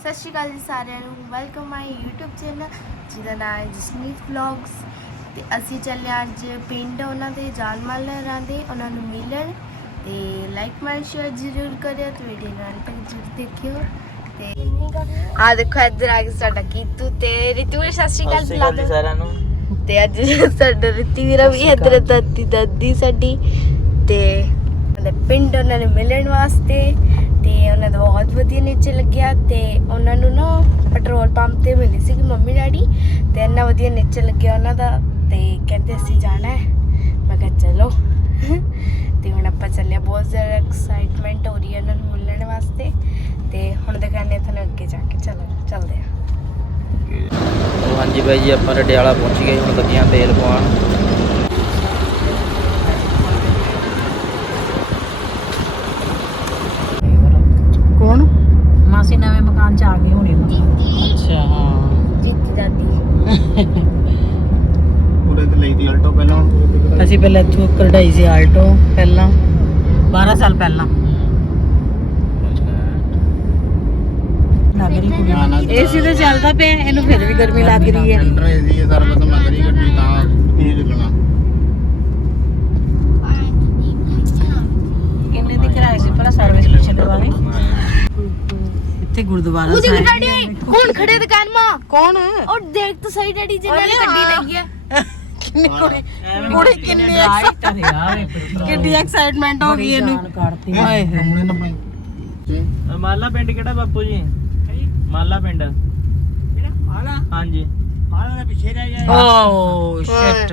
ਸਤਿ ਸ਼੍ਰੀ ਅਕਾਲ ਜੀ ਸਾਰਿਆਂ ਨੂੰ। ਵੈਲਕਮ ਮਾਈ YouTube ਚੈਨਲ ਜਿਹਦਾ ਨਾਮ ਹੈ ਜਸਮੀਤ ਵਲੌਗਸ ਤੇ ਅਸੀਂ ਚੱਲੇ ਅੱਜ ਪਿੰਡ ਉਹਨਾਂ ਦੇ ਜਾਨਮਾਲ ਲਹਿਰਾਂ ਦੇ ਉਹਨਾਂ ਨੂੰ ਮਿਲਣ। ਤੇ ਲਾਈਕ ਮਾਰ ਸ਼ੇਅਰ ਜ਼ਰੂਰ ਕਰਿਓ ਤੇ ਵੀਡੀਓ ਨਾਲ ਤੱਕ ਜ਼ਰੂਰ ਦੇਖਿਓ। ਤੇ ਆ ਦੇਖੋ ਇੱਧਰ ਆ ਕੇ ਸਾਡਾ ਕੀਤੂ ਤੇ ਰਿਤੂ ਸਤਿ ਸ਼੍ਰੀ ਅਕਾਲ ਬੁਲਾ ਦਿਓ। ਸਾਰਿਆਂ ਨੂੰ। ਤੇ ਅੱਜ ਸਾਡਾ ਰਿਤੀ ਵੀਰਾ ਵੀ ਇੱਧਰ ਦਾਦੀ ਦਾਦੀ ਸਾਡੀ। ਤੇ ਪਿੰਡ ਉਹਨਾਂ ਨੂੰ ਮਿਲਣ ਵਾਸਤੇ। ਤੇ ਉਹਨਾਂ ਦਾ ਬਹੁਤ ਵਧੀਆ ਨੇਚਰ ਲੱਗਿਆ ਤੇ ਉਹਨਾਂ ਨੂੰ ਨਾ ਪੈਟਰੋਲ ਪੰਪ ਤੇ ਮਿਲੀ ਸੀ ਮੰਮੀ ਡੈਡੀ ਤੇ ਇੰਨਾ ਵਧੀਆ ਨੇਚਰ ਲੱਗਿਆ ਉਹਨਾਂ ਦਾ ਤੇ ਕਹਿੰਦੇ ਅਸੀਂ ਜਾਣਾ ਹੈ। ਮੈਂ ਕਿਹਾ ਚਲੋ। ਤੇ ਹੁਣ ਆਪਾਂ ਚੱਲੇ ਬਹੁਤ ਜ਼ਿਆਦਾ ਐਕਸਾਈਟਮੈਂਟ ਹੋ ਰਹੀ ਹੈ ਉਹਨਾਂ ਨੂੰ ਮਿਲਣ ਵਾਸਤੇ ਤੇ ਹੁਣ ਦਿਖਾਣੇ ਤੁਹਾਨੂੰ ਅੱਗੇ ਜਾ ਕੇ। ਚਲੋ, ਚੱਲਦੇ ਹਾਂ। ਹਾਂਜੀ ਬਾਈ ਜੀ, ਆਪਾਂ ਰਡਿਆਲਾ ਪਹੁੰਚ ਗਏ ਹੁਣ ਲੱਗੀਆਂ ਤੇਲ ਪਵਾਉਣ ਕੌਣ ਮਾਸੀ ਨਵੇਂ ਮਕਾਨ ਚ ਆ ਗਏ ਹੋਣੇ ਅੱਛਾ ਹਾਂ ਜਿੱਤੀ ਦਾਦੀ ਪੂਰੇ ਤੇ ਲਈ ਦੀ ਆਲਟੋ ਪਹਿਲਾਂ ਇੱਥੋਂ ਕਢਾਈ ਸੀ ਆਲਟੋ ਪਹਿਲਾਂ 12 ਸਾਲ ਪਹਿਲਾਂ। ਏਸੀ ਤੇ ਚੱਲਦਾ ਪਿਆ ਇਹਨੂੰ ਫਿਰ ਵੀ ਗਰਮੀ ਲੱਗ ਰਹੀ ਹੈ। ਅੰਡਰ ਏਸੀ ਇਹ ਸਾਰਾ ਪਤਾ ਮੈਂ ਕਰੀ ਗੱਡੀ ਤਾਂ ਇਹ ਲੱਗਣਾ ਕਿੰਨੇ ਦੀ ਕਿਰਾਏ ਸੀ ਪਹਿਲਾਂ ਸਰਵਿਸ ਪਿਛਲੇ ਵਾਲੇ ਇੱਥੇ ਗੁਰਦੁਆਰਾ ਉਹਦੇ ਸਾਹਿਬ। ਡੈਡੀ ਹੁਣ ਖੜੇ ਦੁਕਾਨ ਮਾਂ। ਕੌਣ? ਔਰ ਦੇਖ ਤਾਂ ਸਹੀ ਡੈਡੀ ਜਿੰਨਾਂ ਨੇ ਗੱਡੀ ਲਈ ਹੈ। ਕਿੰਨੀ ਕੁੜੀ ਕੁੜੀ ਕਿੰਨੀ ਕਿੰਨੀ ਐਕਸਾਈਟਮੈਂਟ ਹੋ ਗਈ ਇਹਨੂੰ। ਹਾਏ ਹਾਏ। ਸਾਹਮਣੇ ਨਾ ਭਾਈ ਮਾਲਾ ਪਿੰਡ ਕਿਹੜਾ ਬਾਪੂ ਜੀ? ਮਾਲਾ ਪਿੰਡ। ਹਾਂਜੀ। ਓ ਸ਼ਿਟ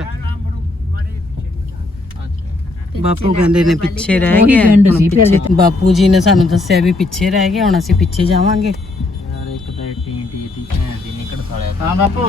ਬਾਪੂ ਕਹਿੰਦੇ ਨੇ ਪਿੱਛੇ ਰਹਿ ਗਏ ਹੁਣ ਪਿੱਛੇ ਬਾਪੂ ਜੀ ਨੇ ਸਾਨੂੰ ਦੱਸਿਆ ਵੀ ਪਿੱਛੇ ਰਹਿ ਗਏ ਹੁਣ ਅਸੀਂ ਪਿੱਛੇ ਜਾਵਾਂਗੇ। ਯਾਰ ਇੱਕ ਤਾਂ ਟੀ ਟੀ ਦੀ ਭੈਣ ਦੀ ਨਿਕੜ ਸਾਲਿਆ। ਹਾਂ ਬਾਪੂ।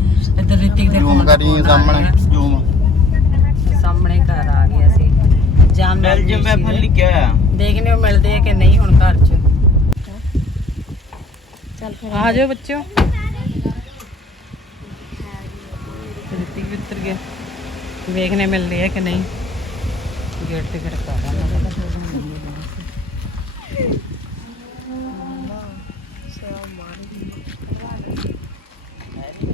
ਇੱਧਰ ਰਿਤਿਕ ਦੇ ਜ਼ੂਮ phone ਦਾ ਕਰੀ phone ਆ ਸਾਹਮਣੇ ਰਿਹਾ। ਜ਼ੂਮ ਸਾਹਮਣੇ ਘਰ ਆ ਗਿਆ ਸੀ ਜਾਨ ਬੈਲਜੀਅਮ ਮੈਂ ਫਲ ਲਿਖਿਆ ਹੋਇਆ ਦੇਖਨੇ ਉਹ ਮਿਲਦੇ ਆ ਕਿ ਨਹੀਂ ਹੁਣ ਘਰ ਚ। ਚੱਲ ਆ ਜਾਓ ਬੱਚਿਓ। ਰਿਤਿਕ ਵੀ ਉੱਤਰ ਗਿਆ। ਵੇਖਨੇ ਮਿਲਦੇ ਆ ਕਿ ਨਹੀਂ। ਗੇਟ ਤੇ ਖੜਕਾ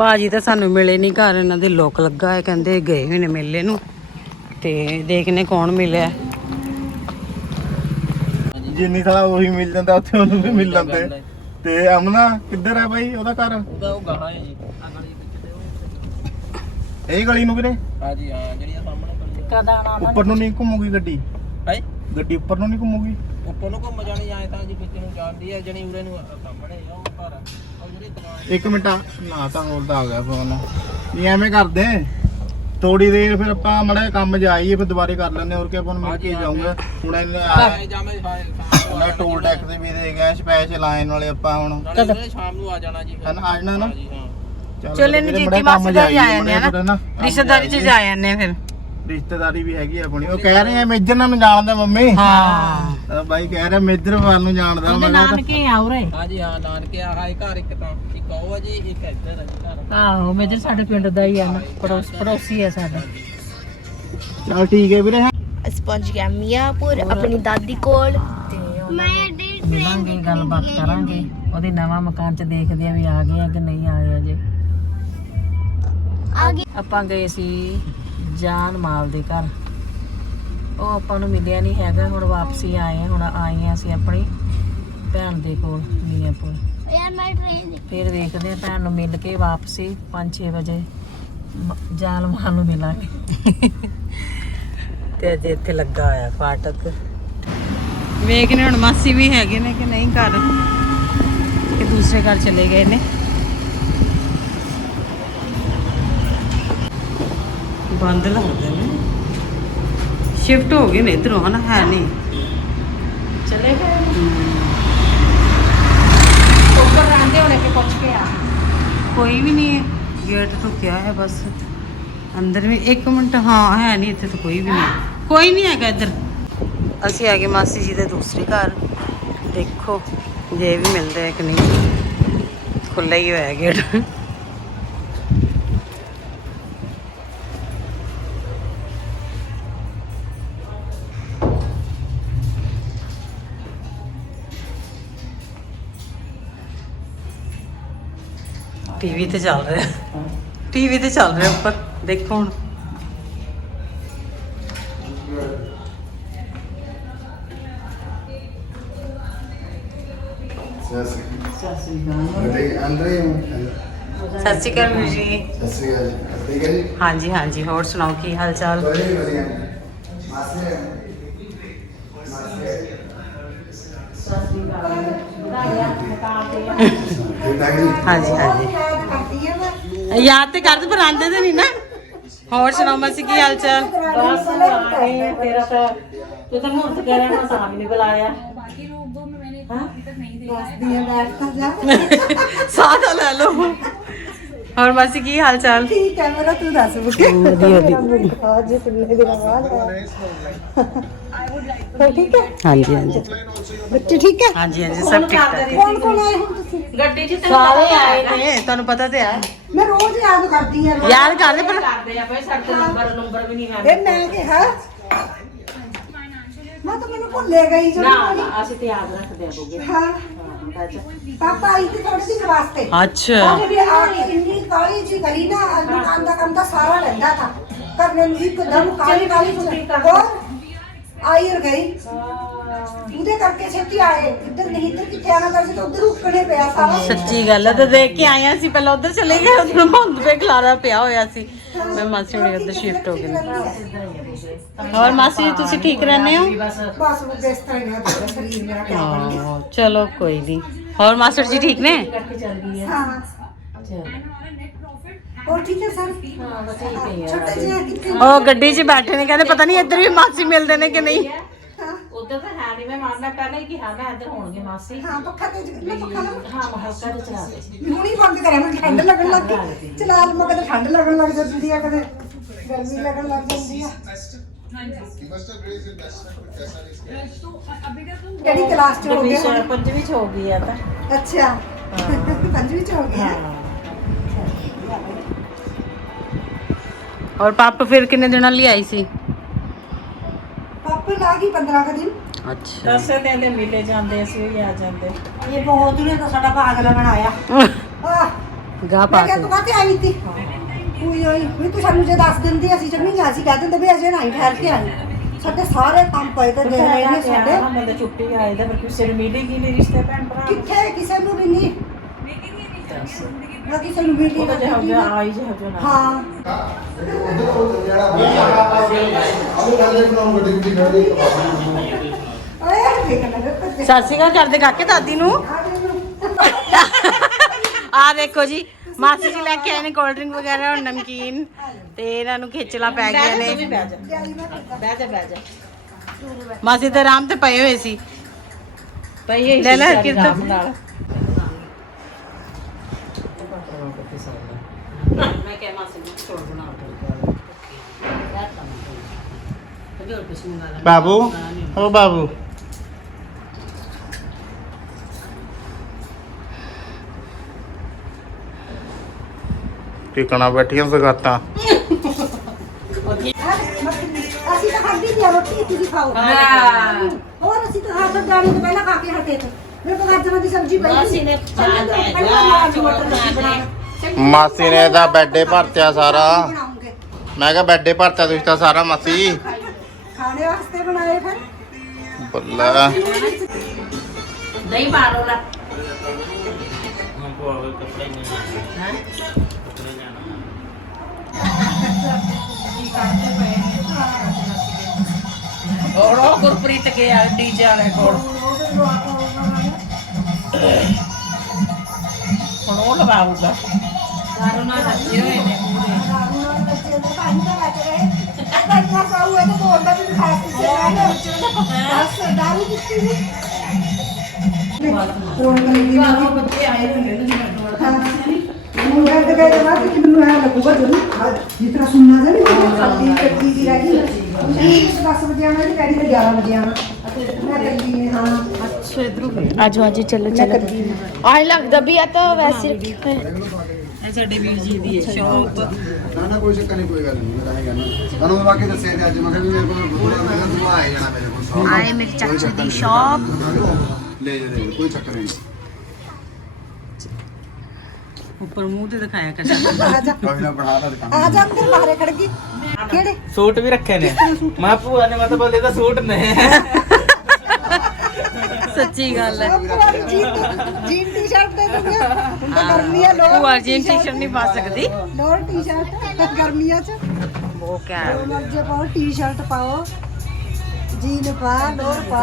ਭਾਜੀ ਤਾਂ ਸਾਨੂੰ ਮਿਲੇ ਨਹੀਂ ਘਰ ਇਹਨਾਂ ਦੇ ਲੋਕ ਲੱਗਾ ਹੈ ਕਹਿੰਦੇ ਗਏ ਹੋਏ ਨੇ ਮੇਲੇ ਨੂੰ। ਤੇ ਦੇਖਨੇ ਕੌਣ ਮਿਲਿਆ। ਜਿੰਨੀ ਸਾਲਾ ਉਹੀ ਮਿਲ ਜਾਂਦਾ ਉੱਥੇ ਉਹਨੂੰ ਵੀ ਮਿਲ ਜਾਂਦੇ। ਤੇ ਅਮਨਾ ਕਿੱਧਰ ਹੈ ਬਾਈ ਉਹਦਾ ਘਰ? ਉਹਦਾ ਉਹ ਗਾਣਾ ਹੈ ਜੀ। ਆ ਗਲੀ ਵਿੱਚ ਤੇ ਉਹ ਇਹ ਗਲੀ ਨੂੰ ਵੀਰੇ ਹਾਂਜੀ ਹਾਂ ਜਿਹੜੀਆਂ ਸਾਹਮਣੇ ਕਦਾ ਆਣਾ ਉੱਪਰ ਨੂੰ ਨਹੀਂ ਘੁੰਮੂਗੀ ਗੱਡੀ? ਹੈ? ਗੱਡੀ ਉੱਪਰ ਨੂੰ ਨਹੀਂ ਘੁੰਮੂਗੀ? ਉੱਪਰ ਨੂੰ ਘੁੰਮ ਜਾਣੀ ਆਏ ਤਾਂ ਜੀ ਵਿੱਚ ਨੂੰ ਜਾਂਦੀ ਹੈ ਜਣੀ ਉਰੇ ਨੂੰ ਸਾਹਮਣੇ ਆ ਉਹ ਘਰ ਉਹ ਜਿਹੜੀ ਦੁਕਾਨ ਇੱਕ ਮਿੰਟ ਆ- ਨਾ ਤਾਂ ਹੋਰ ਤਾਂ ਆ ਗਿਆ ਫੋਨ ਨਹੀਂ ਐਵੇਂ ਕਰਦੇ। ਥੋੜੀ ਦੇਰ ਫਿਰ ਆਪਾਂ ਮੜਾ ਕੰਮ ਜਾਈਏ ਫਿਰ ਦੁਬਾਰੇ ਕਰ ਲੈਂਦੇ ਹੋਰ ਕਿ ਆਪਾਂ ਨੂੰ ਮਿਲ ਕੇ ਜਾਊਂਗੇ। ਹੁਣ ਇਹਨੇ ਆਏ ਜਾਵੇਂ ਉਹਨਾਂ ਟੋਲ ਟੈਕਸ ਦੇ ਵੀ ਦੇ ਗਏ ਸਪੈਸ਼ਲ ਲਾਈਨ ਵਾਲੇ ਆਪਾਂ ਹੁਣ। ਸ਼ਾਮ ਨੂੰ ਆ ਜਾਣਾ ਜੀ। ਹਨ ਆ ਜਾਣਾ ਨਾ। ਹਾਂ ਚੱਲ ਇਹਨੂੰ ਵੀਰੇ, ਜੀਤੀ ਮਾੜਾ ਕੰਮ ਮਾਸੀ ਦਾ ਹੀ ਜਾਈਏ, ਆ ਜਾਂਦੇ ਆ ਮਾੜਾ ਨਾ। ਕੰਮ ਰਿਸ਼ਤੇਦਾਰੀ ਚ। ਜਾ ਜਾਂਦੇ ਆ ਫਿਰ। ਰਿਸ਼ਤੇਦਾਰੀ ਵੀ ਹੈਗੀ ਆ ਆਪਣੀ। ਉਹ ਕਹਿ ਰਹੇ ਆ ਮੇਜਰ ਨਾਲ ਨੂੰ ਜਾਣਦਾ ਮੰਮੀ। ਹਾਂ। ਤਾਂ ਬਾਈ ਕਹਿ ਰਿਹਾ ਮੇਜਰ ਵੱਲ ਨੂੰ ਜਾਣਦਾ ਮੈਂ ਤਾਂ- ਨਾਨਕੇ ਆ ਉਰੇ। ਹਾਂਜੀ ਹਾਂ ਨਾਨਕੇ ਆ। ਹਾਏ ਘਰ ਇੱਕ ਤਾਂ ਇੱਕ ਉਹ ਆ ਜੀ ਇੱਕ ਇੱਧਰ ਆ ਜੀ ਘਰ। ਆਹੋ ਮੇਜਰ ਸਾਡੇ ਪਿੰਡ ਦਾ ਹੀ ਆ ਨਾ ਪੜੋਸ ਪੜੋਸੀ ਆ ਸਾਡਾ। ਚੱਲ ਠੀਕ ਹੈ ਵੀਰੇ। ਅਸੀਂ ਪਹੁੰਚ ਗਿਆ ਮੀਆਂਪੁਰ ਆਪਣੀ ਦਾਦੀ ਕੋਲ। ਮਿਲਾਂਗੇ ਗੱਲਬਾਤ ਕਰਾਂਗੇ। ਉਹਦੇ ਨਵਾਂ ਮਕਾਨ ਚ ਦੇਖਦੇ ਆ ਵੀ ਆ ਗਏ ਆ ਕਿ ਨਹੀਂ ਆ ਗਏ ਅਜੇ। ਆ ਗਏ। ਆਪਾਂ ਗਏ ਸੀ ਜਾਨ ਮਾਲ ਦੇ ਘਰ। ਉਹ ਆਪਾਂ ਨੂੰ ਮਿਲਿਆ ਨਹੀਂ ਹੈਗਾ ਹੁਣ ਵਾਪਸੀ ਆਏ ਆ ਹੁਣ ਆਏ ਆ ਅਸੀਂ ਆਪਣੀ ਭੈਣ ਦੇ ਕੋਲ ਮੀਆਂਪੁਰ ਯਾਰ ਮੈਂ ਟ੍ਰੇਨ ਫਿਰ ਵੇਖਦੇ ਆ ਭੈਣ ਨੂੰ ਮਿਲ ਕੇ ਵਾਪਸੀ 5-6 ਵਜੇ ਜਾਨ ਮਾਨ ਨੂੰ ਮਿਲਾਂਗੇ। ਤੇ ਅਜੇ ਇੱਥੇ ਲੱਗਾ ਹੋਇਆ ਫਾਟਕ। ਵੇਖਨੇ ਹੁਣ ਮਾਸੀ ਵੀ ਹੈਗੇ ਨੇ ਕਿ ਨਹੀਂ ਘਰ। ਕਿ ਦੂਸਰੇ ਘਰ ਚਲੇ ਗਏ ਨੇ। ਬੰਦ ਲੱਗਦੇ ਨੇ। ਸ਼ਿਫਟ ਹੋ ਗਏ ਨੇ ਇਧਰੋਂ ਹਨਾ? ਹੈ ਨਹੀਂ ਚਲੇ ਗਏ। ਉੱਪਰ ਰਹਿੰਦੇ ਹੋਣੇ ਕਿ ਪੁੱਛ ਕੇ ਆ। ਕੋਈ ਵੀ ਨਹੀਂ ਹੈ ਗੇਟ ਤੋਂ ਕਿਹਾ ਹੈ ਬਸ। ਅੰਦਰ ਵੀ 1 ਮਿੰਟ ਹਾਂ ਹੈ ਨਹੀਂ ਇੱਥੇ ਤਾਂ ਕੋਈ ਵੀ ਨਹੀਂ ਕੋਈ ਨਹੀਂ ਹੈਗਾ ਇੱਧਰ। ਅਸੀਂ ਆ ਗਏ ਮਾਸੀ ਜੀ ਦੇ ਦੂਸਰੇ ਘਰ। ਦੇਖੋ ਜੇ ਵੀ ਮਿਲਦੇ ਹੈ ਕਿ ਨਹੀਂ। ਖੁੱਲਾ ਹੀ ਹੋਇਆ ਗੇਟ। ਟੀਵੀ ਤੇ ਚੱਲ ਰਿਹਾ। ਟੀਵੀ ਤੇ ਚੱਲ ਰਿਹਾ ਉੱਪਰ। ਦੇਖੋ ਹੁਣ। ਸਤਿ ਸ਼੍ਰੀ ਅਕਾਲ। ਵੀਰ ਜੀ। ਹਾਂਜੀ ਹਾਂਜੀ। ਹੋਰ ਸੁਣਾਓ ਕੀ ਹਾਲ ਚਾਲ ਹਾਂਜੀ ਹਾਂਜੀ। ਯਾਦ ਤੇ ਕਰਦੇ ਪਰ ਆਂਦੇ ਤੇ ਨਹੀਂ ਨਾ। ਹੋਰ ਸੁਣਾਓ ਮਾਸੀ ਕੀ ਹਾਲ ਚਾਲ? ਬਸ ਆ ਗਏ ਆ, ਤੇਰਾ ਤਾਂ ਤੂੰ ਤਾਂ ਹੁਣ ਤੱਕ ਕਹਿ ਰਿਹਾ ਮੈਂ ਸਾਹ ਨਹੀਂ ਬੁਲਾਇਆ। ਸਾਹ ਤਾਂ ਲੈ ਲਓ। ਹੋਰ ਮਾਸੀ ਕੀ ਹਾਲ ਚਾਲ? ਠੀਕ ਹੈ ਮੇਰਾ ਤੂੰ ਦੱਸ ਬੁਕੇ ਵਧੀਆ ਵਧੀਆ। ਅੱਜ ਕਿੰਨੇ ਦਿਨਾਂ ਬਾਅਦ ਆਇਆ। ਹੋਰ ਠੀਕ ਹੈ? ਹਾਂਜੀ ਹਾਂਜੀ। ਬੱਚੇ ਠੀਕ ਹੈ? ਹਾਂਜੀ ਹਾਂਜੀ ਸਭ ਠੀਕ ਹੈ। ਕੌਣ ਕੌਣ ਆਏ ਹੁਣ ਤੁਸੀਂ? ਗੱਡੀ 'ਚ ਸਾਰੇ ਆਏ ਨੇ। ਤੁਹਾਨੂੰ ਪਤਾ ਤੇ ਹੈ। ਮੈਂ ਰੋਜ਼ ਯਾਦ ਕਰਦੀ ਹਾਂ ਯਾਦ ਕਰਦੇ ਪਰ ਕਰਦੇ ਆ ਬਈ ਸਾਡੇ ਕੋਲ ਨੰਬਰ ਨੰਬਰ ਵੀ ਨਹੀਂ ਹੈ ਇਹ ਮੈਂ ਕਿਹਾ ਮੈਂ ਤਾਂ ਮੈਨੂੰ ਭੁੱਲੇ ਗਈ ਨਾ ਜਦੋਂ ਨਾ, ਅਸੀਂ ਤੇ ਯਾਦ ਰੱਖਦੇ ਆ ਬੋਗੇ ਹਾਂ ਪਾਪਾ ਆਈ ਤੇ ਥੋੜੀ ਦਿਨ ਵਾਸਤੇ ਅੱਛਾ ਉਹਨੇ ਵੀ ਆ ਕੇ ਇੰਨੀ ਕਾਲੀ ਜੀ ਕਰੀ ਨਾ ਦੁਕਾਨ ਦਾ ਕੰਮ ਤਾਂ ਸਾਰਾ ਲੈਂਦਾ ਥਾ ਕਰਨੇ ਨੂੰ ਇੱਕਦਮ ਕਾਲੀ ਕਾਲੀ ਜੀ ਹੋਰ ਆਈ और गई ਉਹਦੇ ਕਰਕੇ ਛੇਤੀ ਆਏ। ਇੱਧਰ ਨਹੀਂ ਇੱਧਰ ਕਿੱਥੇ ਆਣਾ ਕਰ ਸੀ ਤਾਂ ਉੱਧਰ ਉੱਕਣੇ ਪਿਆ ਸਾਰਾ। ਸੱਚੀ ਗੱਲ ਹੈ ਤੇ ਦੇਖ ਕੇ ਹਾਂ ਅਸੀਂ। ਪਹਿਲਾਂ ਉਧਰ ਚਲੇ ਗਏ ਉਧਰ ਬੰਦ ਪੇ ਖਲਾਰਾ ਪਿਆ ਹੋਇਆ ਸੀ। ਮੈਂ ਮਾਸੀ ਹੁਣੀ ਉਧਰ ਸ਼ਿਫਟ ਹੋ ਗਏ ਨੇ। ਹੋਰ ਮਾਸੀ ਜੀ ਤੁਸੀਂ ਠੀਕ ਰਹਿੰਦੇ ਹੋ? ਬਸ ਉਹ ਇਸ ਤਰ੍ਹਾਂ ਹੀ ਤੇਰਾ ਸਰੀਰ ਮੇਰਾ ਕਿਆ ਬਣ ਗਿਆ ਹਾਂ, ਚਲੋ ਕੋਈ ਨਹੀਂ। ਹੋਰ ਮਾਸਟਰ ਜੀ ਠੀਕ ਨੇ? ਹਾਂ। ਹੋਰ ਠੀਕ ਹੈ ਸਰ? ਹਾਂ ਬਸ ਠੀਕ ਹੀ ਆ ਛੋਟੇ ਜਿਹੇ ਕਿੱਥੇ? ਉਹ ਗੱਡੀ 'ਚ ਬੈਠੇ ਨੇ ਕਹਿੰਦੇ ਪਤਾ ਨਹੀਂ ਇੱਧਰ ਵੀ ਮਾਸੀ ਮਿਲਦੇ ਨੇ ਕਿ ਨਹੀਂ। ਉਧਰ ਤਾਂ ਹੈ ਨਹੀਂ ਮੈਂ ਮਾਰਨਾ ਪਹਿਲਾਂ ਹੀ ਕਿਹਾ ਮੈਂ ਇੱਧਰ ਹੋਣਗੇ ਮਾਸੀ। ਹਾਂ ਪੱਖਾ ਤੇ ਨਾ ਪੱਖਾ ਨਾ। ਹਾਂ ਹਲਕਾ ਤੇ ਚਲਾ ਦੇ। ਹੁਣੀ ਬੰਦ ਕਰਿਆ ਮੈਂ ਠੰਡ ਲੱਗਣ ਲੱਗ ਗਈ। ਚਲਾ ਲਵਾਂ ਕਦੇ ਠੰਡ ਲੱਗਣ ਲੱਗ ਜਾਂਦੀ ਆ ਕਦੇ ਗਰਮੀ ਲੱਗਣ ਲੱਗ ਜਾਂਦੀ ਆ। ਕਿਹੜੀ ਕਲਾਸ ਚ ਹੋ ਗਿਆ? ਚ ਪੰਜਵੀਂ ਚ ਹੋ ਗਈ ਆ ਤਾਂ। ਅੱਛਾ। ਪੰਜਵੀਂ ਚ ਹੋ ਗਿਆ? ਔਰ ਪਾਪਾ ਫਿਰ ਕਿੰਨੇ ਦਿਨਾਂ ਲਈ ਆਈ ਸੀ? ਪਾਪਾ ਲਾ ਗਈ 15 ਕੁ ਦਿਨ। ਅੱਛਾ। ਦਸੇ ਦਿਨ ਦੇ ਮਿਲੇ ਜਾਂਦੇ ਅਸੀਂ ਵੀ ਆ ਜਾਂਦੇ। ਇਹ ਬਹੁਤ ਦਿਨ ਤਾਂ ਸਾਡਾ ਭਾਗ ਲੱਗਣ ਆਇਆ ਆਹ। ਗਾ ਪਾ ਮੈਂ ਕਿਹਾ ਕੇ ਤੂੰ ਕਾਤੇ ਆਈ ਤੀ? ਉਈ ਉਈ ਵੀ ਤੂੰ ਸਾਨੂੰ ਜੇ ਦੱਸ ਦਿੰਦੀ ਅਸੀਂ ਜੰਮੀ ਨਾ ਸੀ ਕਹਿ ਦਿੰਦੇ ਵੀ ਅਜੇ ਨਹੀਂ ਠਹਿਰ ਕੇ ਆਈ। ਸਾਡੇ ਸਾਰੇ ਕੰਮ ਪਏ ਤੇ ਦੇਖ ਰਹੇ ਨੇ ਸਾਡੇ। ਮੈਂ ਤਾਂ ਛੁੱਟੀ ਆਏ ਦਾ ਪਰ ਕਿਸੇ ਨੂੰ ਮਿਲੀ ਕੀ ਨਹੀਂ ਰਿਸ਼ਤੇ ਭੈਣ ਭਰਾ? ਕਿੱਥੇ ਕਿਸੇ ਨੂੰ ਵੀ ਨਹੀਂ। ਨਾ ਕਿਸੇ ਨੂੰ ਮਿਲੀ ਉਹ ਤਾਂ ਨਾ ਜਿਹੋ ਕਿਸੇ ਜਿਹਾ ਨੂੰ। ਆਈ ਜਿਹੋ ਜਿਹਾ ਨਾ ਹਾਂ। ਓਏ ਦੇਖ ਲੈ ਬੱਚੇ ਸਤਿ ਸ਼੍ਰੀ ਅਕਾਲ ਕਰਦੇ ਕਾਕੇ ਦਾਦੀ ਨੂੰ। ਆ ਦੇਖੋ ਜੀ ਮਾਸੀ ਜੀ ਲੈ ਕੇ ਆਏ ਨੇ ਕੋਲਡ ਡਰਿੰਕ ਵਗੈਰਾ ਔਰ ਨਮਕੀਨ ਤੇ ਇਹਨਾਂ ਨੂੰ ਖੇਚਲਾ ਪੈ ਵੀ ਨੇ। ਬਹਿ ਜਾ ਬਹਿ ਜਾ। ਬਹਿ ਜਾ ਮਾਸੀ ਤਾਂ ਆਰਾਮ ਤੇ ਪਏ ਹੋਏ ਸੀ। ਪਈ ਹੋਈ ਲੈ ਲੈ, ਕਿਰਤ। ਨਾਲ। ਮੈਂ ਕਿਹਾ ਮਾਸੀ ਨੂੰ ਛੋੜ ਬਣਾ ਦੋ ਬਾਬੂ? ਓ ਬਾਬੂ? ਟਿਕਣਾ ਬੈਠੀਆਂ ਸਗਾਤਾਂ। ਅਸੀਂ ਤਾਂ ਖਾਂਦੇ ਨਹੀਂ ਆ ਰੋਟੀ ਤੁਸੀਂ ਖਾਓ। ਹੋਰ ਅਸੀਂ ਤਾਂ ਹਰ ਜਾਣੇ ਤੋਂ ਪਹਿਲਾਂ ਖਾ ਕੇ ਹਟੇ ਤੇ। ਮੇਰੇ ਕੋਲ ਗਾਜਰਾਂ ਦੀ ਸਬਜ਼ੀ ਪਈ ਮਾਸੀ ਨੇ ਚਾਹ ਲੈ ਜਾ ਦੀ ਬਣਾ ਮਾਸੀ ਨੇ ਇਹਦਾ ਬੈੱਡੇ ਭਰਤਿਆ ਸਾਰਾ। ਬਣਾਉਂਗੇ ਮੈਂ ਕਿਹਾ ਬੈੱਡੇ ਭਰਤਿਆ ਤੁਸੀਂ ਤਾਂ ਸਾਰਾ ਮਾਸੀ। ਖਾਣੇ ਵਾਸਤੇ ਬਣਾਏ ਫਿਰ? ਬੱਲਾ। ਦਹੀਂ ਪਾ ਲਓ ਔਰ ਉਹ ਗੁਰਪ੍ਰੀਤ ਗਿਆ ਡੀਜੇ ਵਾਲੇ ਕੋਲ। ਹੁਣ ਉਹ ਲਵਾਊਗਾ। ਦਾਰੂ ਨਾਲ ਹੋਏ ਨੇ ਬੱਚੇ ਆਏ ਹੋਏ ਨੇ ਮੁੰਡਾ ਦੇ ਗਏ ਨਾ ਕਿ ਮੈਨੂੰ ਐ ਲੱਗੂਗਾ ਜਰੂਰ ਜਿਸ ਤਰ੍ਹਾਂ ਸੁਣਨਾ ਜੇ ਨਹੀਂ ਸਾਡੀ ਕੱਟੀ ਦੀ ਰਹਿ ਗਈ ਨਹੀਂ 10 ਵਜੇ ਆਣਾ ਜੀ ਕਹਿ ਰਹੀ 11 ਵਜੇ ਆਣਾ ਮੈਂ ਕੱਲੀ ਹਾਂ ਆਜੋ ਆਜੋ ਚਲੋ ਚਲੋ ਆਈ ਲੱਗਦਾ ਵੀ ਆ ਤਾਂ ਵੈਸੇ ਇਹ ਸਾਡੇ ਵੀਰ ਜੀ ਦੀ ਹੈ ਸ਼ੌਪ ਨਾ ਨਾ ਕੋਈ ਚੱਕਰ ਨਹੀਂ ਕੋਈ ਗੱਲ ਨਹੀਂ ਮੈਂ ਤਾਂ ਇਹ ਕਹਿਣਾ ਤੁਹਾਨੂੰ ਬਾਕੀ ਦੱਸਿਆ ਤੇ ਅੱਜ ਮੈਂ ਕਿਹਾ ਵੀ ਮੇਰੇ ਕੋਲ ਬੁੱਧੜਾ ਮੈਂ ਕਿਹਾ ਤੂੰ ਆਏ ਜਾਣਾ ਮੇਰੇ ਕੋਲ ਸ਼ੌਪ ਆਏ ਮੇਰੇ ਚਾਚੂ ਦੀ ਸ਼ੌਪ ਲੈ ਜਾ ਲੈ ਜਾ, ਕੋਈ ਚੱਕਰ ਨਹੀਂ। ਉੱਪਰ ਮੂੰਹ ਤੇ ਦਿਖਾਇਆ ਕਰ। ਆ ਜਾ ਕੋਈ ਨਾ ਬਣਾ ਲਾ ਦੁਕਾਨ। ਆ ਜਾ ਅੰਦਰ ਬਾਹਰੇ ਖੜ ਗਈ। ਕਿਹੜੇ? ਸੂਟ ਵੀ ਰੱਖੇ ਨੇ। ਮੈਂ ਭੂਆ ਨੇ ਮਤਲਬ ਬੋਲੇ ਤਾਂ ਸੂਟ ਨੇ। ਸੱਚੀ ਗੱਲ ਹੈ। ਜੀਨ ਜੀਨ ਟੀ-ਸ਼ਰਟ ਦੇ ਦਿੰਦੇ ਹੁਣ ਤਾਂ ਗਰਮੀ ਆ ਲੋਰ ਭੂਆ ਜੀ ਟੀ-ਸ਼ਰਟ ਨਹੀਂ ਪਾ ਸਕਦੀ। ਲੋਰ ਟੀ-ਸ਼ਰਟ ਗਰਮੀਆਂ ਚ। ਉਹ ਕਿਆ ਮਰਜ਼ੀ ਪਾਓ ਟੀ-ਸ਼ਰਟ ਪਾਓ। ਜੀਨ ਪਾ ਲੋਰ ਪਾ।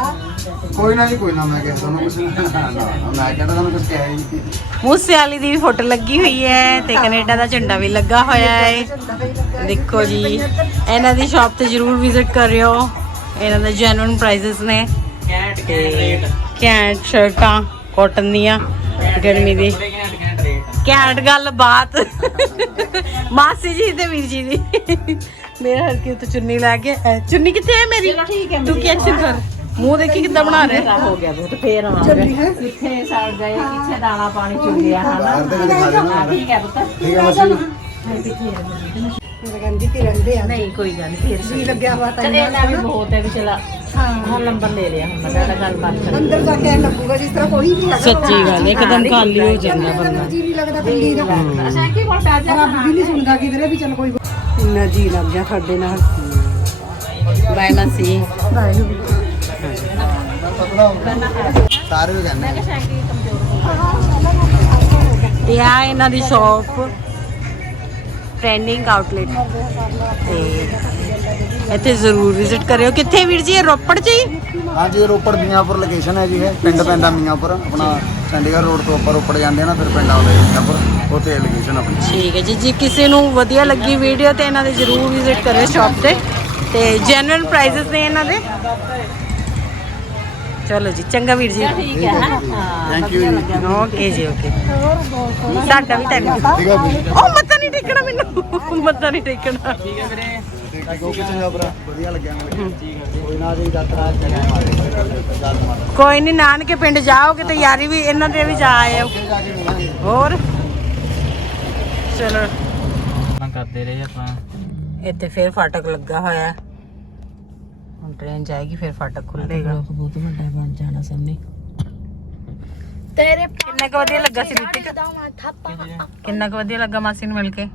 ਕੋਈ ਨਾ ਜੀ ਕੋਈ ਨਾ ਮੈਂ ਕਿਹਾ ਤੁਹਾਨੂੰ ਕੁਝ ਨਾ ਨਾ, ਮੈਂ ਕਹਿੰਦਾ ਤੁਹਾਨੂੰ ਕੁਝ ਕਹਿ ਹੀ ਨਹੀਂ। ਮੂਸੇ ਵਾਲੀ ਦੀ ਵੀ ਫੋਟੋ ਲੱਗੀ ਹੋਈ ਹੈ ਤੇ ਕੈਨੇਡਾ ਦਾ ਝੰਡਾ ਵੀ ਲੱਗਾ ਹੋਇਆ ਹੈ। ਦੇਖੋ ਜੀ ਇਹਨਾਂ ਦੀ ਸ਼ਾਪ ਤੇ ਜਰੂਰ ਵਿਜ਼ਿਟ ਕਰਿਓ। ਇਹਨਾਂ ਦੇ ਜੈਨੂਇਨ ਪ੍ਰਾਈਸਸ ਨੇ। ਕੈਂਟ ਤੇ ਕੈਂਟ ਰੇਟ। ਕੈਂਟ ਸ਼ਰਟਾਂ ਕਾਟਨ ਦੀਆਂ ਗਰਮੀ ਦੀ। ਕੈਂਟ ਗੱਲ ਬਾਤ। ਮਾਸੀ ਜੀ ਤੇ ਵੀਰ ਜੀ ਦੀ। ਮੇਰਾ ਹਰ ਕੀ ਤੋਂ ਚੁੰਨੀ ਲੈ ਕੇ ਐ, ਚੁੰਨੀ ਕਿੱਥੇ ਹੈ ਮੇਰੀ? ਤੂੰ ਕੈਂਸਲ ਕਰ ਮੂੰਹ ਦੇਖੀ ਕਿੱਦਾਂ ਬਣਾ ਰਿਹਾ? ਹੋ ਗਿਆ ਬੁੱਤ ਫੇਰ ਆਵਾਂਗੇ। ਕਿੱਥੇ ਸੜ ਗਏ ਕਿੱਥੇ ਦਾਣਾ ਪਾਣੀ ਚੁੱਲਿਆ ਹਨਾ। ਠੀਕ ਹੈ ਪੁੱਤ। ਠੀਕ ਹੈ ਮਸੀ ਮੇਰੇ ਕਹਿੰਦੀ ਕਿ ਰਹਿੰਦੇ ਆ। ਨਹੀਂ ਕੋਈ ਗੱਲ ਨਹੀਂ ਫੇਰ ਜੀ ਲੱਗਿਆ ਹੋਇਆ ਤਾਂ ਚਲੇ ਨਾ ਵੀ ਬਹੁਤ ਹੈ ਵੀ ਚਲਾ ਹਾਂ। ਨੰਬਰ ਲੈ ਲਿਆ ਹੁਣ ਮੈਂ ਕਹਿੰਦਾ ਗੱਲਬਾਤ ਕਰ ਅੰਦਰ ਜਾ ਕੇ ਐਂ ਲੱਗੂਗਾ ਜਿਸ ਤਰ੍ਹਾਂ ਕੋਈ ਨਹੀਂ ਹੈਗਾ ਸੱਚੀ ਗੱਲ ਇੱਕਦਮ ਖਾਲੀ ਹੋ ਜਾਂਦਾ ਬੰਦਾ। ਜੀ ਨਹੀਂ ਲੱਗਦਾ ਕੱਲੀ ਦਾ। ਅਸਾਂ ਕੀ ਕੋਲ ਜਾ ਰੱਬ ਵੀ ਨਹੀਂ ਸੁਣਦਾ ਕਿਧਰੇ ਵੀ ਚੱਲ ਕੋਈ ਇੰਨਾ ਜੀ ਲੱਗ ਗਿਆ ਸਾਡੇ ਨਾਲ। ਬਾਏ ਮਾਸੀ। ਸਾਰੇ ਵੀ ਕਹਿੰਦੇ ਆ। ਤੇ ਆ ਇਹਨਾਂ ਦੀ ਸ਼ਾਪ ਟ੍ਰੈਂਡਿੰਗ ਆਊਟਲੈਟ ਤੇ ਇੱਥੇ ਜ਼ਰੂਰ ਵਿਜ਼ਿਟ ਕਰਿਓ। ਕਿੱਥੇ ਵੀਰ ਜੀ ਇਹ ਰੋਪੜ ਚ ਹੀ? ਹਾਂਜੀ ਇਹ ਰੋਪੜ ਮੀਆਂਪੁਰ ਲੋਕੇਸ਼ਨ ਹੈ ਜੀ ਇਹ। ਪਿੰਡ ਪੈਂਦਾ ਮੀਆਂਪੁਰ। ਆਪਣਾ ਚੰਡੀਗੜ੍ਹ ਰੋਡ ਤੋਂ ਉੱਪਰ ਰੋਪੜ ਜਾਂਦੇ ਆ ਨਾ ਫਿਰ ਪਿੰਡ ਆਉਂਦਾ ਮੀਆਂਪੁਰ। ਉੱਥੇ ਲੋਕੇਸ਼ਨ ਆਪਣੀ। ਠੀਕ ਹੈ ਜੀ। ਜੇ ਕਿਸੇ ਨੂੰ ਵਧੀਆ ਲੱਗੀ ਵੀਡੀਓ ਤੇ ਇਹਨਾਂ ਦੇ ਜ਼ਰੂਰ ਵਿਜ਼ਿਟ ਕਰਿਓ ਸ਼ਾਪ ਤੇ। ਤੇ ਜੈਨੂਇਨ ਪ੍ਰਾਈਸਸ ਨੇ ਇਹਨਾਂ ਦੇ? ਚਲੋ ਜੀ ਚੰਗਾ ਵੀਰ ਜੀ। ਠੀਕ ਹੈ ਹਾਂ ਥੈਂਕ ਯੂ ਓਕੇ ਜੀ। ਓਕੇ ਸਾਡਾ ਵੀ ਟਾਈਮ ਠੀਕ ਹੈ ਵੀਰ ਉਹ ਮੱਥਾ ਨਹੀਂ ਟੇਕਣਾ ਮੈਨੂੰ। ਮੱਥਾ ਨਹੀਂ ਟੇਕਣਾ। ਠੀਕ ਹੈ ਵੀਰੇ। ਠੀਕ ਹੈ ਕੋਈ ਨਹੀਂ ਨਾਨਕੇ ਪਿੰਡ ਜਾਓਗੇ ਤੇ ਯਾਰੀ ਵੀ ਇਹਨਾਂ ਦੇ ਵੀ ਜਾ ਆਇਓ। ਹੋਰ? ਚਲੋ। ਨਾ ਕਰਦੇ ਰਹੇ ਆਪਾਂ। ਇੱਥੇ ਫੇਰ ਫਾਟਕ ਲੱਗਾ ਹੋਇਆ। ਟ੍ਰੇਨ ਜਾਏਗੀ ਫਿਰ ਫਾਟਕ ਖੁੱਲੇਗਾ ਬਹੁਤ ਵੱਡਾ ਬਣ ਜਾਣਾ ਸਾਹਮਣੇ। ਤੇਰੇ ਕਿੰਨਾ ਕੁ ਵਧੀਆ ਲੱਗਾ ਸੀ ਰਿਤਿਕ ਕਿੰਨਾ ਕੁ ਵਧੀਆ ਲੱਗਾ ਮਾਸੀ ਨੂੰ ਮਿਲ ਕੇ?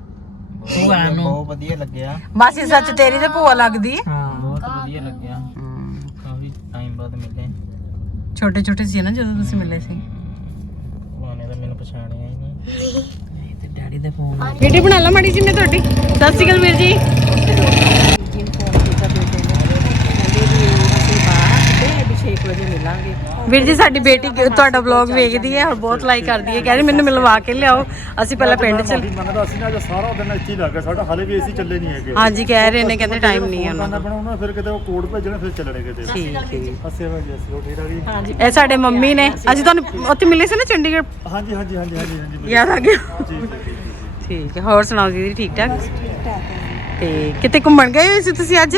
ਭੂਆ ਨੂੰ। ਬਹੁਤ ਵਧੀਆ ਲੱਗਿਆ। ਮਾਸੀ ਸੱਚ ਤੇਰੀ ਤੇ ਭੂਆ ਲੱਗਦੀ ਹੈ? ਹਾਂ। ਬਹੁਤ ਵਧੀਆ ਲੱਗਿਆ। ਕਾਫੀ ਟਾਈਮ ਬਾਅਦ ਮਿਲੇ। ਛੋਟੇ ਛੋਟੇ ਸੀ ਨਾ ਜਦੋਂ ਤੁਸੀਂ ਮਿਲੇ ਸੀ? ਭੂਆ ਨੇ ਤਾਂ ਮੈਨੂੰ ਪਛਾਣਿਆ ਹੀ ਨਹੀਂ। ਤੇ ਡੈਡੀ ਦੇ ਫੋਨ ਵੀਡੀਓ ਬਣਾ ਲਾ ਮਾੜੀ ਜੀ ਮੈਂ ਤੁਹਾਡੀ। ਸਤਿ ਸ਼੍ਰੀ ਅਕਾਲ ਵੀਰ ਜੀ ਜਿਨ ਫੋਨ ਕੀਤਾ ਬੇਟੇ ਨੇ ਕਹਿੰਦੇ ਵੀ ਅਸੀਂ ਬਾਹਰ ਤੇ ਵੀ 6 ਵਜੇ ਮਿਲਾਂਗੇ। ਵੀਰ ਜੀ ਸਾਡੀ ਬੇਟੀ ਤੁਹਾਡਾ ਵਲੌਗ ਵੇਖਦੀ ਹੈ ਔਰ ਬਹੁਤ ਲਾਈਕ ਕਰਦੀ ਹੈ। ਕਹਿੰਦੀ ਮੈਨੂੰ ਮਿਲਵਾ ਕੇ ਲਿਆਓ। ਅਸੀਂ ਪਹਿਲਾਂ ਪਿੰਡ ਚ ਮੰਨਦਾ ਸੀ ਨਾ ਅੱਜ ਸਾਰਾ ਦਿਨ ਇੱਥੇ ਹੀ ਲੱਗ ਗਿਆ ਸਾਡਾ ਹਾਲੇ ਵੀ ਏਸੀ ਚੱਲੇ ਨਹੀਂ ਹੈਗੇ। ਹਾਂਜੀ ਕਹਿ ਰਹੇ ਨੇ ਕਹਿੰਦੇ ਟਾਈਮ ਨਹੀਂ ਹੈ ਉਹਨਾਂ ਖਾਣਾ ਦਾ ਬਣਾਉਣਾ ਫਿਰ ਕਿਤੇ ਉਹ ਕੋਡ ਭੇਜਣਾ ਫਿਰ ਚੱਲਣੇ ਕਿਤੇ। ਠੀਕ ਹੈ ਜੀ। ਹੱਸੇ ਹੋਏ ਜੀ ਅਸੀਂ ਉਹ ਠੀਕ ਆ ਜੀ ਹਾਂਜੀ। ਇਹ ਸਾਡੇ ਮੰਮੀ ਨੇ। ਅਸੀਂ ਤੁਹਾਨੂੰ ਉੱਥੇ ਮਿਲੇ ਸੀ ਨਾ ਚੰਡੀਗੜ੍ਹ? ਹਾਂਜੀ ਹਾਂਜੀ ਹਾਂਜੀ ਹਾਂਜੀ ਹਾਂਜੀ ਯਾਦ ਆ ਗਿਆ? ਠੀਕ ਹੈ ਹੋਰ ਸੁਣਾਓ ਦੀਦੀ ਠੀਕ ਠਾਕ? ਤੇ ਕਿਤੇ ਘੁੰਮਣ ਗਏ ਸੀ ਤੁਸੀਂ ਅੱਜ?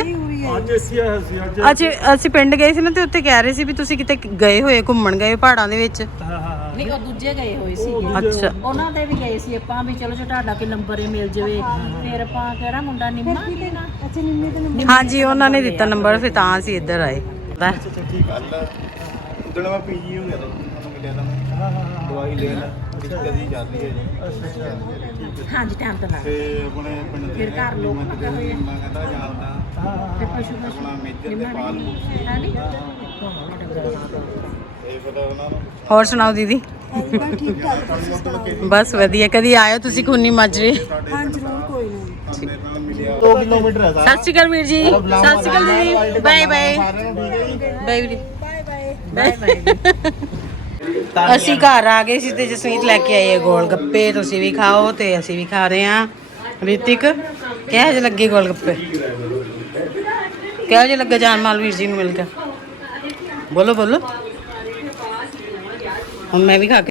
ਅੱਜ ਸੀ ਅਸੀਂ ਪਿੰਡ ਗਏ ਸੀ ਨਾ ਤੇ ਉੱਥੇ ਕਹਿ ਰਹੇ ਸੀ ਵੀ ਤੁਸੀਂ ਕਿਤੇ ਗਏ ਹੋਏ ਘੁੰਮਣ ਗਏ ਪਹਾੜਾਂ ਦੇ ਵਿੱਚ। ਹਾਂ ਹਾਂ ਹਾਂ। ਨਹੀਂ ਉਹ ਦੂਜੇ ਗਏ ਹੋਏ ਸੀ ਅੱਛਾ। ਉਹਨਾਂ ਦੇ ਵੀ ਗਏ ਸੀ ਆਪਾਂ ਵੀ ਚਲੋ ਜੇ ਤੁਹਾਡਾ ਕੋਈ ਨੰਬਰ ਹੀ ਮਿਲ ਜਾਵੇ। ਫਿਰ ਆਪਾਂ ਕਿਹੜਾ ਮੁੰਡਾ ਨਿੰਮਾ ਕੀ ਨਾ ਅੱਛਾ ਨਿੰਮੇ ਦੇ ਹਾਂਜੀ ਉਹਨਾਂ ਨੇ ਦਿੱਤਾ ਨੰਬਰ ਫਿਰ ਤਾਂ ਅਸੀਂ ਇੱਧਰ ਆਏ। ਲੈ, ਠੀਕ ਗੱਲ ਉਦੋਂ ਮੈਂ ਪੀਜੀ ਹੋ ਗਿਆ ਤਾਂ ਤੁਹਾਨੂੰ ਮਿਲਿਆ ਤਾਂ ਹਾਂ ਹਾਂ ਦਵਾਈ ਲੈਣ ਦਿੱਕਤ ਦੀ ਜਾਂਦੀ ਹੈ ਜੀ। ਹਾਂਜੀ ਟਾਈਮ ਤਾਂ ਤੇ ਆਪਣੇ ਪਿੰਡ ਦੇ ਫਿਰ ਘਰ ਲੋਕ ਮੈਂ ਕਹਿੰਦਾ ਜਾਂਦਾ ਤੇ ਪਸ਼ੂ ਪਸ਼ੂ ਆਪਣਾ ਮੇਜਰ ਦੇ ਪਾਲ ਹੈ ਨਹੀਂ ਇਹ ਪਤਾ ਉਹਨਾਂ ਨੂੰ ਹੋਰ ਸੁਣਾਓ ਦੀਦੀ? ਬਸ ਵਧੀਆ ਕਦੀ ਆਇਓ ਤੁਸੀਂ ਖੂਨੀ ਮਾਜਰੇ। ਮੇਰੇ ਨਾਲ ਮਿਲਿਆ 2 ਕਿਲੋਮੀਟਰ ਹੈ ਸਤਿ ਸ਼੍ਰੀ ਅਕਾਲ ਵੀਰ ਜੀ ਸਤਿ ਸ਼੍ਰੀ ਅਕਾਲ ਦੀਦੀ। Bye bye. ਠੀਕ ਹੈ ਬਾਏ ਵੀਰੇ। ਬਾਏ। ਬਾਏ। ਅਸੀਂ ਘਰ ਆ ਗਏ ਸੀ ਤੇ ਜਸਮੀਤ ਲੈ ਕੇ ਆਈ ਹੈ ਗੋਲ ਗੱਪੇ। ਤੁਸੀਂ ਵੀ ਖਾਓ ਤੇ ਅਸੀਂ ਵੀ ਖਾ ਰਹੇ ਹਾਂ। ਰਿਤਿਕ ਕਿਹੋ ਜਿਹੇ ਲੱਗੇ ਗੋਲ ਗੱਪੇ? ਕਿਹੋ ਜਿਹਾ ਲੱਗੇ ਜਾਨ ਮਾਲ ਵੀਰ ਜੀ ਨੂੰ ਮਿਲ ਕੇ? ਬੋਲੋ ਬੋਲੋ। ਹੁਣ ਮੈਂ ਵੀ ਖਾ ਕੇ